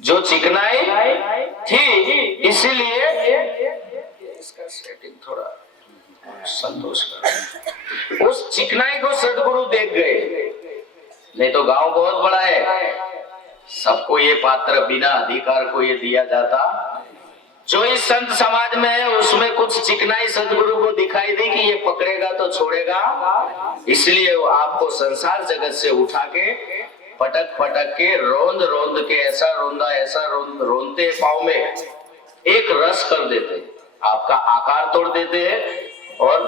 जो चिकनाई थी, इसीलिए इसका सेटिंग थोड़ा संतोष कर। उस चिकनाई को सदगुरु देख गए। नहीं तो गांव बहुत बड़ा है, सबको ये पात्र बिना अधिकार को ये दिया जाता। जो इस संत समाज में है उसमें कुछ चिकनाई सदगुरु को दिखाई दी कि ये पकड़ेगा तो छोड़ेगा, इसलिए वो आपको संसार जगत से उठा के पटक पटक के रोंद रोंद के ऐसा रोंदते पाँव में एक रस कर देते, आपका आकार तोड़ देते हैं और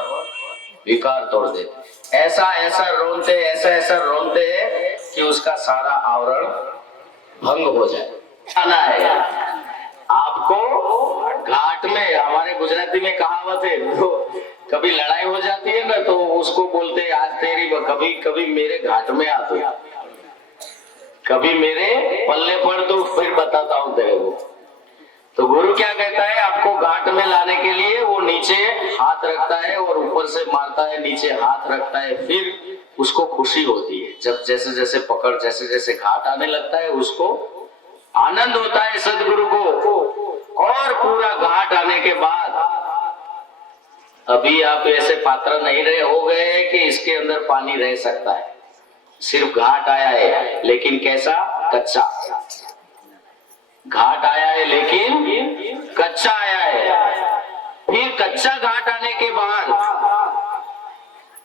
विकार तोड़ देते। ऐसा रोंदते हैं कि उसका सारा आवरण भंग हो जाए। आना है आपको घाट में। हमारे गुजराती में कहावत है, तो कभी लड़ाई हो जाती है ना तो उसको बोलते हैं आज तेरी, कभी कभी मेरे घाट में आ तो, कभी मेरे पल्ले पर तो फिर बताता हूं तेरे को। तो गुरु क्या कहता है, आपको घाट में लाने के लिए वो नीचे हाथ रखता है और ऊपर से मारता है, नीचे हाथ रखता है, फिर उसको खुशी होती है। जब जैसे जैसे पकड़ जैसे जैसे घाट आने लगता है उसको आनंद होता है सदगुरु को। और पूरा घाट आने के बाद अभी आप ऐसे पात्र नहीं रहे हो गए कि इसके अंदर पानी रह सकता है। सिर्फ घाट आया है लेकिन कैसा, कच्चा। घाट आया है लेकिन कच्चा आया है। फिर कच्चा घाट आने के बाद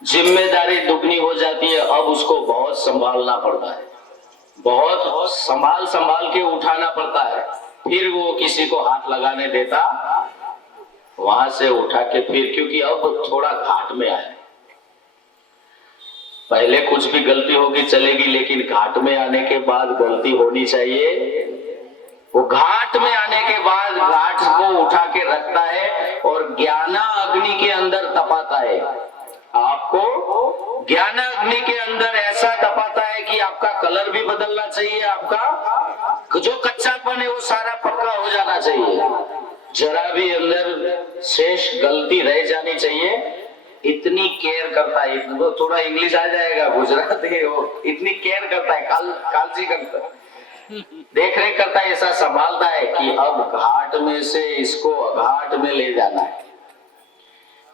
जिम्मेदारी दुगनी हो जाती है। अब उसको बहुत संभालना पड़ता है, बहुत संभाल के उठाना पड़ता है। फिर वो किसी को हाथ लगाने देता, वहां से उठा के फिर, क्योंकि अब थोड़ा घाट में आया। पहले कुछ भी गलती होगी चलेगी, लेकिन घाट में आने के बाद गलती होनी चाहिए। वो घाट में आने के बाद घाट को उठा के रखता है और ज्ञाना अग्नि के अंदर तपाता है। आपको ज्ञान अग्नि के अंदर ऐसा तपाता है कि आपका कलर भी बदलना चाहिए, आपका जो कच्चापन है वो सारा पक्का हो जाना चाहिए, जरा भी अंदर शेष गलती रह जानी चाहिए। इतनी केयर करता है, वो थोड़ा इंग्लिश आ जाएगा, गुजरात है वो, इतनी केयर करता है, कालजी करता है, देख रेख करता है, ऐसा संभालता है कि अब घाट में से इसको घाट में ले जाना है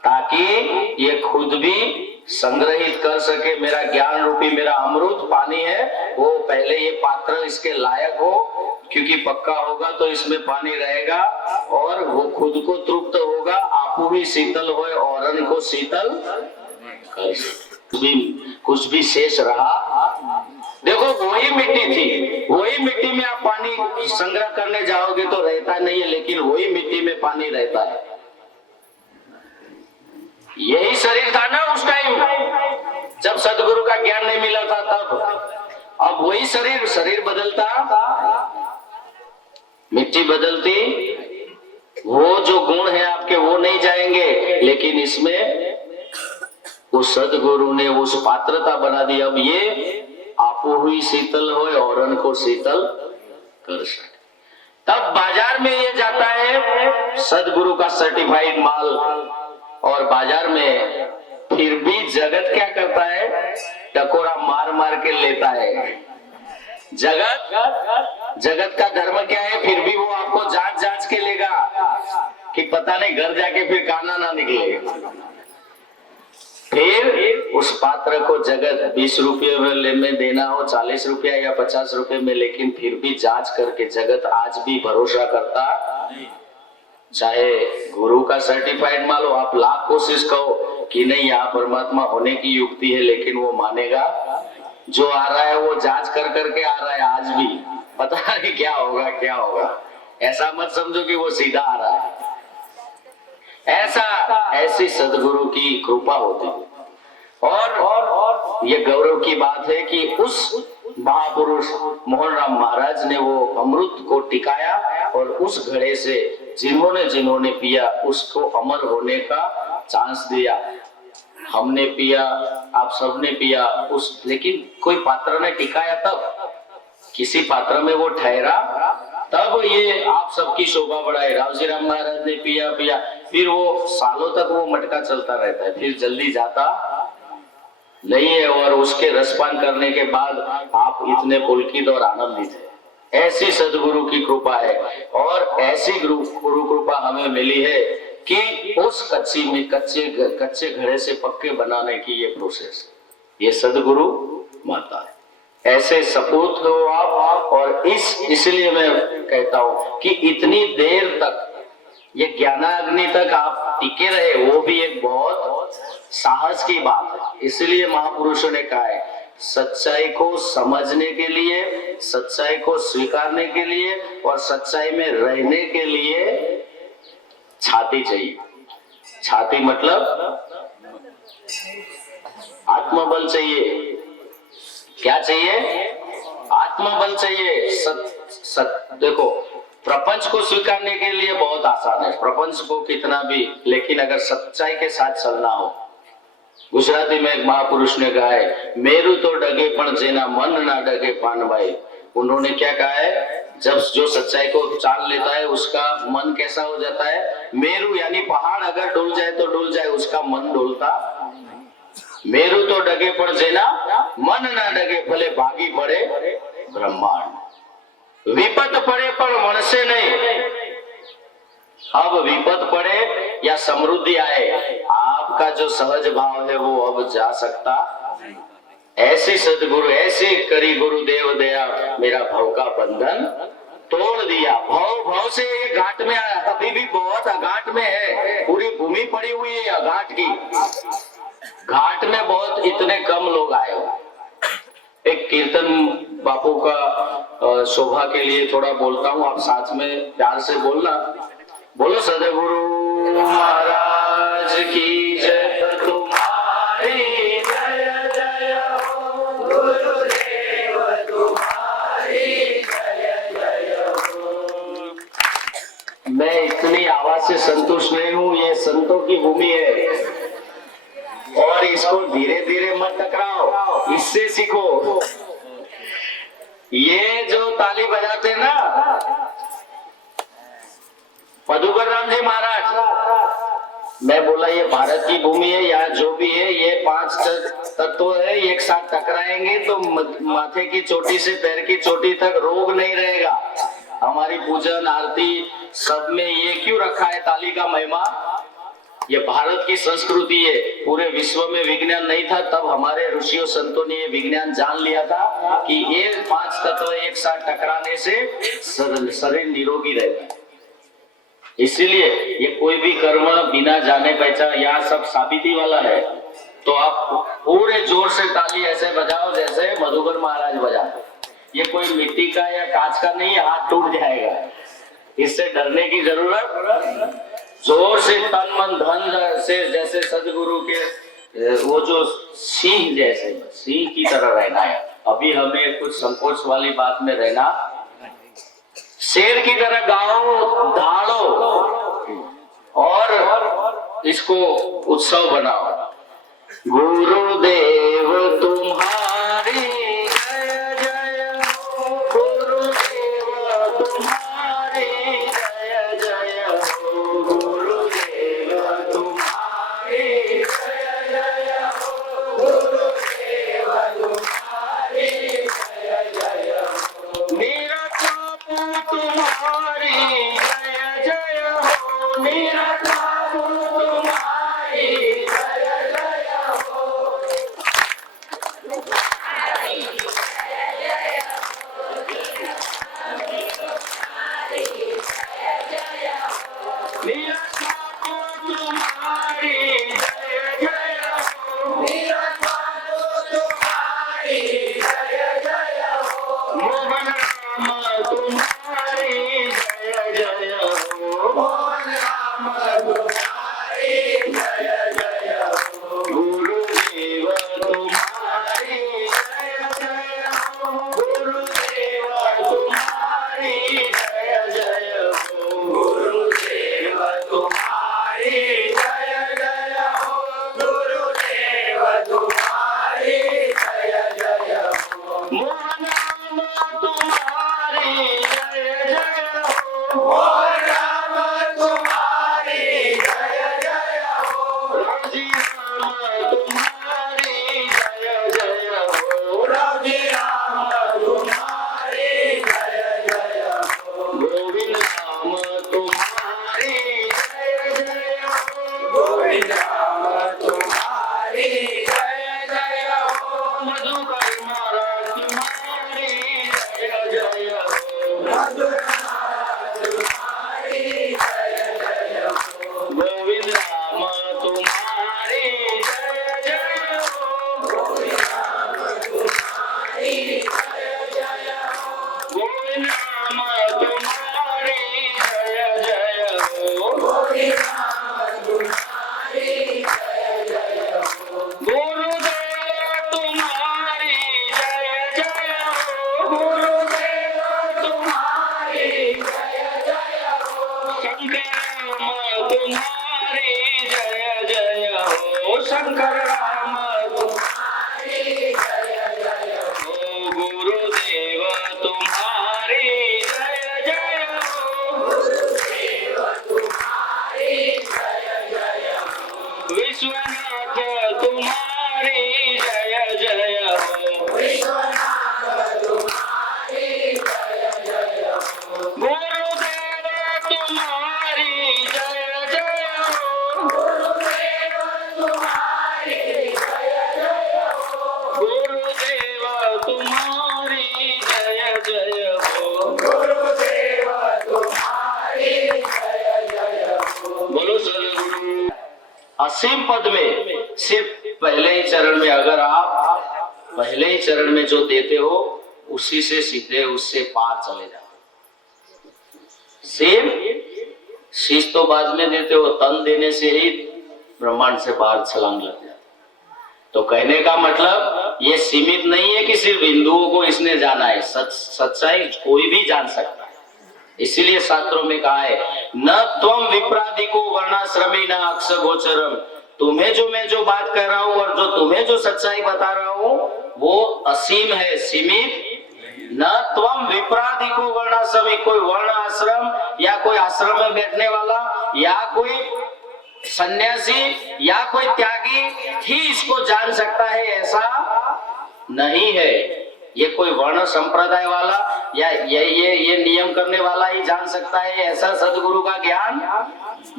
ताकि ये खुद भी संग्रहित कर सके। मेरा ज्ञान रूपी मेरा अमृत पानी है, वो पहले ये पात्र इसके लायक हो, क्योंकि पक्का होगा तो इसमें पानी रहेगा और वो खुद को तृप्त होगा। आपू भी शीतल होए औरन को शीतल कर। कुछ भी शेष रहा, देखो वही मिट्टी थी, वही मिट्टी में आप पानी संग्रह करने जाओगे तो रहता नहीं है, लेकिन वही मिट्टी में पानी रहता है। यही शरीर था ना उस टाइम जब सदगुरु का ज्ञान नहीं मिला था तब। अब वही शरीर बदलता, मिट्टी बदलती, वो जो गुण है आपके वो नहीं जाएंगे, लेकिन इसमें उस सदगुरु ने उस पात्रता बना दी। अब ये आपो हुई शीतल हो औरन को शीतल कर सके। तब बाजार में ये जाता है सदगुरु का सर्टिफाइड माल, और बाजार में फिर भी जगत क्या करता है, टकोरा मार मार के लेता है। जगत का धर्म क्या है, फिर भी वो आपको जांच के लेगा कि पता नहीं घर जाके फिर काना ना निकले। फिर उस पात्र को जगत 20 रुपये में देना हो, 40 रुपया या 50 रुपये में, लेकिन फिर भी जांच करके जगत आज भी भरोसा करता। चाहे गुरु का सर्टिफाइड माल हो, आप लाख कोशिश कहो कि नहीं यहाँ परमात्मा होने की युक्ति है, लेकिन वो मानेगा। जो आ रहा है वो जांच कर करके आ रहा है, आज भी पता नहीं क्या होगा। ऐसा मत समझो कि वो सीधा आ रहा है। ऐसी सदगुरु की कृपा होती है। और ये गौरव की बात है कि उस महापुरुष मोहन राम महाराज ने वो अमृत को टिकाया और उस घड़े से जिन्होंने जिन्होंने पिया उसको अमर होने का चांस दिया। हमने पिया, आप सबने पिया, उस लेकिन कोई पात्र ने टिकाया तब, किसी पात्र में वो ठहरा तब ये आप सबकी शोभा बढ़ाए। रावजी राम महाराज ने पिया पिया, फिर वो सालों तक वो मटका चलता रहता है, फिर जल्दी जाता नहीं है। और उसके रसपान करने के बाद आप इतने पुलकित और आनंदित है। ऐसी सदगुरु की कृपा है और ऐसी गुरु कृपा हमें मिली है कि उस कच्चे घड़े से पक्के बनाने की ये प्रोसेस, ये सदगुरु माता है। ऐसे सपूत हो आप। और इसलिए मैं कहता हूं कि इतनी देर तक ये ज्ञानाग्नि तक आप टिके रहे, वो भी एक बहुत साहस की बात है। इसलिए महापुरुषों ने कहा है, सच्चाई को समझने के लिए, सच्चाई को स्वीकारने के लिए और सच्चाई में रहने के लिए छाती चाहिए। छाती मतलब आत्मबल चाहिए। क्या चाहिए? आत्मबल चाहिए। देखो, प्रपंच को स्वीकारने के लिए बहुत आसान है, प्रपंच को कितना भी, लेकिन अगर सच्चाई के साथ चलना हो। गुजराती में एक महापुरुष ने कहा है, मेरू तो डगे पण जेना मन ना डगे पान भाई। उन्होंने क्या कहा है? जब जो सच्चाई को चाल लेता है उसका मन कैसा हो जाता है? मेरू यानी पहाड़ अगर डुल जाए तो डुल जाए, उसका मन डुलता। मेरू तो डगे पण जेना मन ना डगे, भले भागी पड़े ब्रह्मांड। विपत पड़े पर मन से नहीं। अब विपत पड़े या समृद्धि आए, आपका जो सहज भाव है वो अब जा सकता। ऐसे सदगुरु, ऐसे करी गुरुदेव दया, मेरा भव का बंधन तोड़ दिया। भव से ये घाट में आया, अभी भी बहुत अघाट में है, पूरी भूमि पड़ी हुई है अघाट की। घाट में बहुत इतने कम लोग आए हो। एक कीर्तन बापू का शोभा के लिए थोड़ा बोलता हूँ, आप साथ में प्यार से बोलना। बोलो सदगुरु महाराज की जय, तुम्हारी जय जय हो, गुरुदेव तुम्हारी जय जय हो। मैं इतनी आवाज से संतुष्ट नहीं हूँ, ये संतों की भूमि है और इसको धीरे धीरे मत टकराओ, इससे सीखो। ये जो ताली बजाते हैं ना मधुकर राम जी महाराज, मैं बोला ये भारत की भूमि है, यहाँ जो भी है ये 5 तत्व है, एक साथ टकराएंगे तो माथे की चोटी से पैर की चोटी तक रोग नहीं रहेगा। हमारी पूजन आरती सब में ये क्यों रखा है ताली का महिमा? ये भारत की संस्कृति है। पूरे विश्व में विज्ञान नहीं था, तब हमारे ऋषियों संतों ने ये विज्ञान जान लिया था कि ये 5 तत्व एक साथ टकराने से शरीर निरोगी रहता है। इसीलिए ये कोई भी कर्म बिना जाने पहचान, यहाँ सब साबिती वाला है। तो आप पूरे जोर से ताली ऐसे बजाओ जैसे मधुकर महाराज बजाते। ये कोई मिट्टी का या कांच का नहीं, हाथ टूट जाएगा। इससे डरने की जरूरत, जोर से तन मन धन से, जैसे सदगुरु के वो जो सिंह जैसे, सिंह की तरह रहना है। अभी हमें कुछ संकोच वाली बात में रहना, शेर की तरह गाओ, धाड़ो और इसको उत्सव बनाओ। गुरुदेव तुम्हारी जय जय हो, गुरुदेव तुम्हारी जय जय हो, गुरुदेव तुम्हारी जय जय हो, गुरुदेव तुम्हारी जय जय हो। मेरा बापू तुम्हारी जय जय हो, मेरा बापू तुम्हारी जय जय हो। गोविंद राम तुम्हारी जय जय हो। मधुकर महाराज तुम्हारी जय जय हो। मधुकर महाराज तुम्हारी जय जय हो। गोविंद राम तुम्हारी जय जय हो। गोविंद राम तुम्हारी जय जय हो। गोविंद राम तुम्हारी जय जय हो। गोविंद राम तुम्हारी जय जय हो। गुरुदेव तुम्हारी जय जय हो। गुरुदेव तुम्हारी जय जय हो। शंकर तुम्हारी जय जय हो। शंकर राम तुम्हारी जय जय हो। गुरुदेव तुम्हारी जय जय हो। गुरुदेव तुम्हारी जय जय हो। विश्वनाथ तुम्हारी जय जय हो। विश्वनाथ तुम्हारी जय जय हो। गुरुदेव तुम्हारी जय जय हो। गुरुदेव तुम्हारी जय जय हो। गुरुदेव तुम्हारी जय जय हो। गुरुदेव तुम्हारी जय जय हो। बोलो सद्गुरु। असीम पद में सिर्फ पहले ही चरण में, अगर आप पहले ही चरण में जो देते हो उसी से सीधे उससे पार चले जाओ। सेम शीश तो बाद में देते हो, तन देने से ही ब्रह्मांड से बाहर छलांग लग जाती। तो कहने का मतलब ये सीमित नहीं है कि सिर्फ हिंदुओं को इसने जाना है, सच्चाई कोई भी जान सकता है। इसीलिए शास्त्रों में कहा है न त्वम विप्रादिको वर्णाश्रमी न अक्ष गोचरम। तुम्हें जो मैं जो बात कर रहा हूं और जो तुम्हें जो सच्चाई बता रहा हूं वो असीम है, सीमित न त्वम विप्रादिको वर्णाश्रमी। कोई वर्ण आश्रम या कोई आश्रम में बैठने वाला या कोई सन्यासी या कोई त्यागी ही इसको जान सकता है, ऐसा नहीं है। ये कोई वर्ण संप्रदाय वाला या ये नियम करने वाला ही जान सकता है, ऐसा सदगुरु का ज्ञान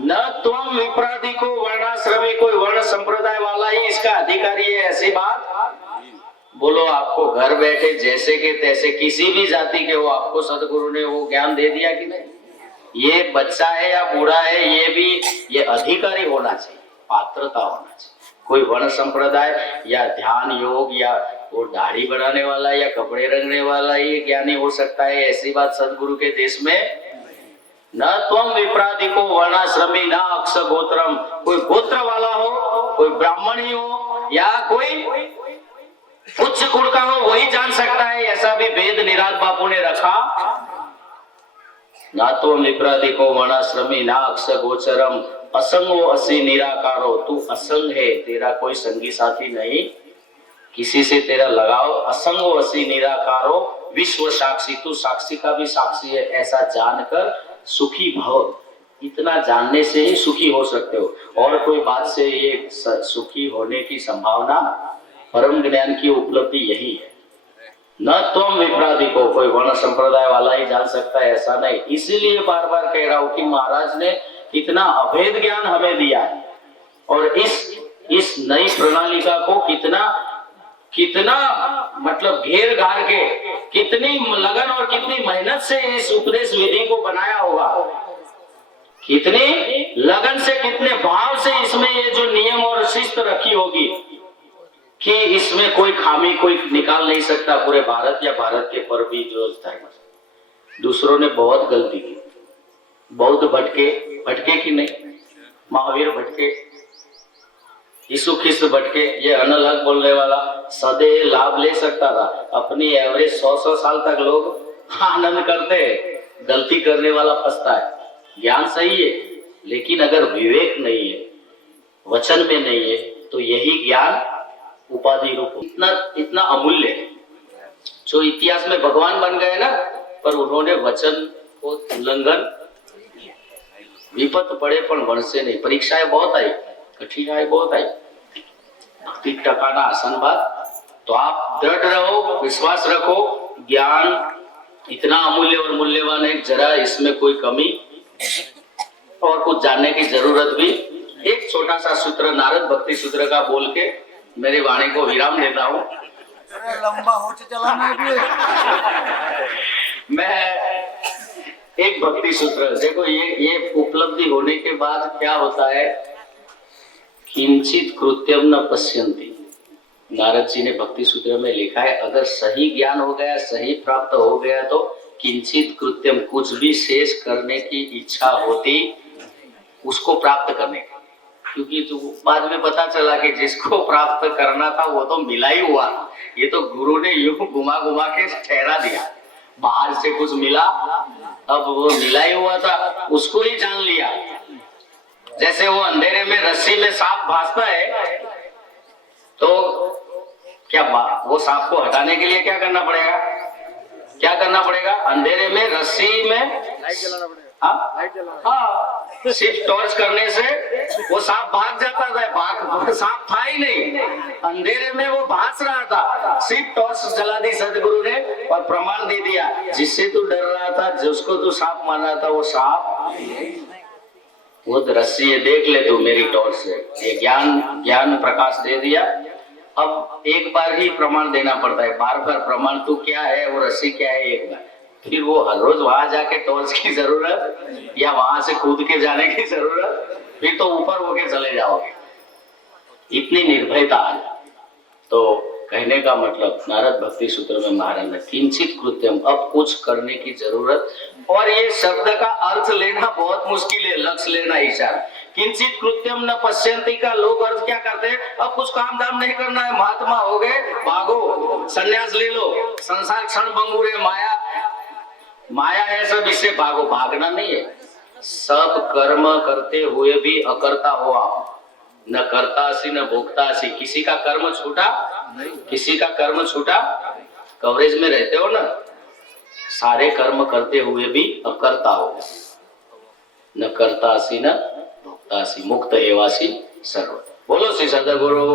न त्वम विप्रादिको वर्णाश्रमी। कोई वर्ण संप्रदाय वाला ही इसका अधिकारी है, ऐसी बात बोलो। आपको घर बैठे जैसे के तैसे किसी भी जाति के हो, आपको सदगुरु ने वो ज्ञान दे दिया कि नहीं? ये बच्चा है या बूढ़ा है, ये अधिकारी होना चाहिए, पात्रता होना चाहिए। कोई वर्ण संप्रदाय या ध्यान योग या वो दाढ़ी बनाने वाला या कपड़े रंगने वाला ये ज्ञानी हो सकता है, ऐसी बात सदगुरु के देश में न त्वम विप्रादिको वर्णाश्रमी न अक्ष गोत्रम। कोई गोत्र वाला हो, कोई ब्राह्मण ही हो या कोई उच्च कुल का हो, वही जान सकता है, ऐसा भी वेद निराद बापू ने रखा। ना तो विप्रादिको वर्णाश्रमी ना अक्ष गोचरम असंगो असी निराकारो। तू असंग है, तेरा कोई संगी साथी नहीं, किसी से तेरा लगाव। असंगो असी निराकारो विश्व साक्षी। तू साक्षी का भी साक्षी है, ऐसा जानकर सुखी भव। इतना जानने से ही सुखी हो सकते हो, और कोई बात से ये सुखी होने की संभावना, परम ज्ञान की उपलब्धि यही है। न तुम विप्रादिको। कोई वर्ण संप्रदाय वाला ही जान सकता है, ऐसा नहीं। इसीलिए बार बार कह रहा हूं कि महाराज ने कितना अभेद ज्ञान हमें दिया है, और इस नई प्रणालिका को कितना मतलब घेर घार के, कितनी लगन और कितनी मेहनत से इस उपदेश विधि को बनाया होगा, कितनी लगन से, कितने भाव से इसमें ये जो नियम और शिस्त रखी होगी कि इसमें कोई खामी कोई निकाल नहीं सकता पूरे भारत या भारत के पर भी जो धर्म। दूसरों ने बहुत गलती की, बौद्ध भटके कि नहीं, महावीर भटके, यीशु ख्रिस्त भटके। ये अनलग बोलने वाला सदैव लाभ ले सकता था, अपनी एवरेज 100 साल तक लोग आनंद करते हैं। गलती करने वाला फंसता है। ज्ञान सही है, लेकिन अगर विवेक नहीं है, वचन में नहीं है, तो यही ज्ञान उपाधि रूप इतना अमूल्य है। जो इतिहास में भगवान बन गए ना, पर उन्होंने वचन को उल्लंघन, विपत पड़े पण वणसे नहीं। परीक्षाएं बहुत आई, कठिनाई बहुत आई, भक्ति टकाना आसान बात। तो आप दृढ़ रहो, विश्वास रखो, ज्ञान इतना अमूल्य और मूल्यवान है, जरा इसमें कोई कमी और कुछ जानने की जरूरत भी एक छोटा सा सूत्र नारद भक्ति सूत्र का बोल के मेरी वाणी को विराम देता हूँ। लंबा हो चला मैं एक भक्ति सूत्र देखो, ये उपलब्धि होने के बाद क्या होता है, किंचित कृत्यम न पश्यन्ति। नारद जी ने भक्ति सूत्र में लिखा है, अगर सही ज्ञान हो गया, सही प्राप्त हो गया तो किंचित कृत्यम, कुछ भी शेष करने की इच्छा होती उसको प्राप्त करने का। क्योंकि जो बाद में पता चला कि जिसको प्राप्त करना था वो तो मिला ही हुआ, ये तो गुरु ने यूं घुमा घुमा के ठहरा दिया। बाहर से कुछ मिला, अब वो मिला ही हुआ था, उसको ही जान लिया। जैसे वो अंधेरे में रस्सी में सांप भासता है, तो क्या वो सांप को हटाने के लिए क्या करना पड़ेगा? क्या करना पड़ेगा? अंधेरे में रस्सी में लाइट जलाना पड़ेगा। हाँ, सिर्फ टॉर्च करने से वो सांप भाग जाता था। सांप था ही नहीं, अंधेरे में वो भास रहा था। सिर्फ टॉर्च जला दी सदगुरु ने और प्रमाण दे दिया, जिससे तू डर रहा था, जिसको तू सांप मान रहा था, वो सांप वो रस्सी है, देख ले तू मेरी टॉर्च से। ये ज्ञान प्रकाश दे दिया। अब एक बार ही प्रमाण देना पड़ता है, बार बार प्रमाण तू क्या है, वो रस्सी क्या है, एक बार। फिर वो हर रोज वहां जाके टॉर्च की जरूरत या वहां से कूद के जाने की जरूरत, फिर तो ऊपर होके चले जाओगे। इतनी निर्भयता है। तो कहने का मतलब नारद भक्ति सूत्र में महाराज ने किंचित कृत्यम, अब कुछ करने की जरूरत। और ये शब्द का अर्थ लेना बहुत मुश्किल है, लक्ष्य लेना इशारा। किंचित कृत्यम न पश्यन्ति का लोग अर्थ क्या करते हैं, अब कुछ काम धाम नहीं करना है, महात्मा हो गए, भागो, संन्यास ले लो, संसार क्षण भंगुर है, माया है सब, इससे भागो। भागना नहीं है, सब कर्म करते हुए भी अकर्ता हो आप, न करतासी न भोगतासी। किसी का कर्म छूटा नहीं, किसी का कर्म छूटा, कवरेज में रहते हो ना, सारे कर्म करते हुए भी अकर्ता हो, न करतासी न भोगतासी, मुक्त एवासी सर्व। बोलो श्री सद्गुरु।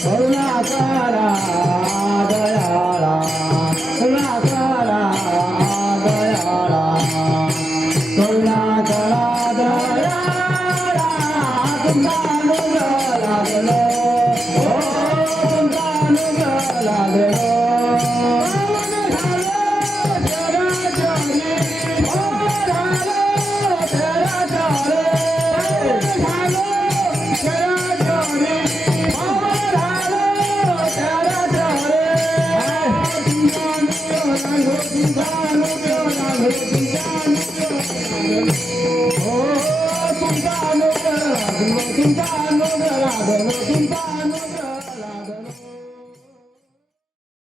करुणा चिंता नो ग राधनो चिंता नो ग